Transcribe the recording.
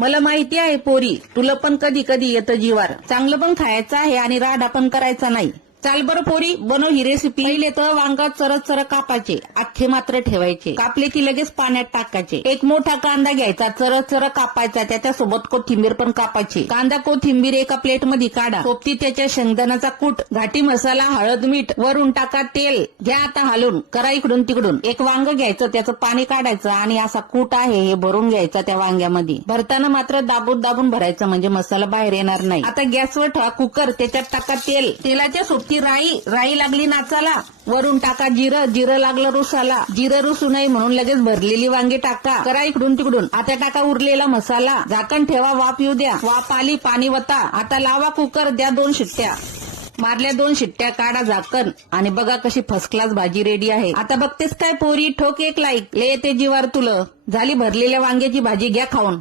मला माहिती आहे पोरी, तुला पण कधी कधी येतं जीवार. चांगलं पण खायचं आहे आणि राडा पण करायचा नाही. चाल बरं पोरी, बनव ही रेसिपी. पहिले तर वांग चर कापायचे, अख्खे मात्र ठेवायचे. कापले की लगेच पाण्यात टाकायचे. एक मोठा कांदा घ्यायचा, चर कापायचा, त्याच्यासोबत कोथिंबीर पण कापायची. कांदा कोथिंबीर एका प्लेट मध्ये काढा. सोबती त्याच्या शेंगदाण्याचा कूट, घाटी मसाला, हळद, मीठ, वरून टाका तेल. घ्या आता हालून, करा इकडून तिकडून. एक वांग घ्यायचं, त्याचं पाणी काढायचं आणि असा कूट आहे हे भरून घ्यायचा त्या वांग्यामध्ये. भरताना मात्र दाबून भरायचं म्हणजे मसाला बाहेर येणार नाही. आता गॅसवर ठेवा कुकर, त्याच्यात टाका तेल. तेलाच्या सोबती राई लागली नाचाला. वरून टाका जिरं लागलं रुसाला. जिरं रुसू नये म्हणून लगेच भरलेली वांगी टाका. करा इकडून तिकडून. आता टाका उरलेला मसाला. झाकण ठेवा, वाफ येऊ द्या. वाफ आली, पाणी वता. आता लावा कुकर, द्या 2 शिट्ट्या. मारल्या 2 शिट्ट्या, काढा झाकण आणि बघा कशी फर्स्ट क्लास भाजी रेडी आहे. आता बघतेस काय पोरी, ठोक एक लाईक. ले येते जीवार तुला. झाली भरलेल्या वांग्याची भाजी, घ्या खाऊन.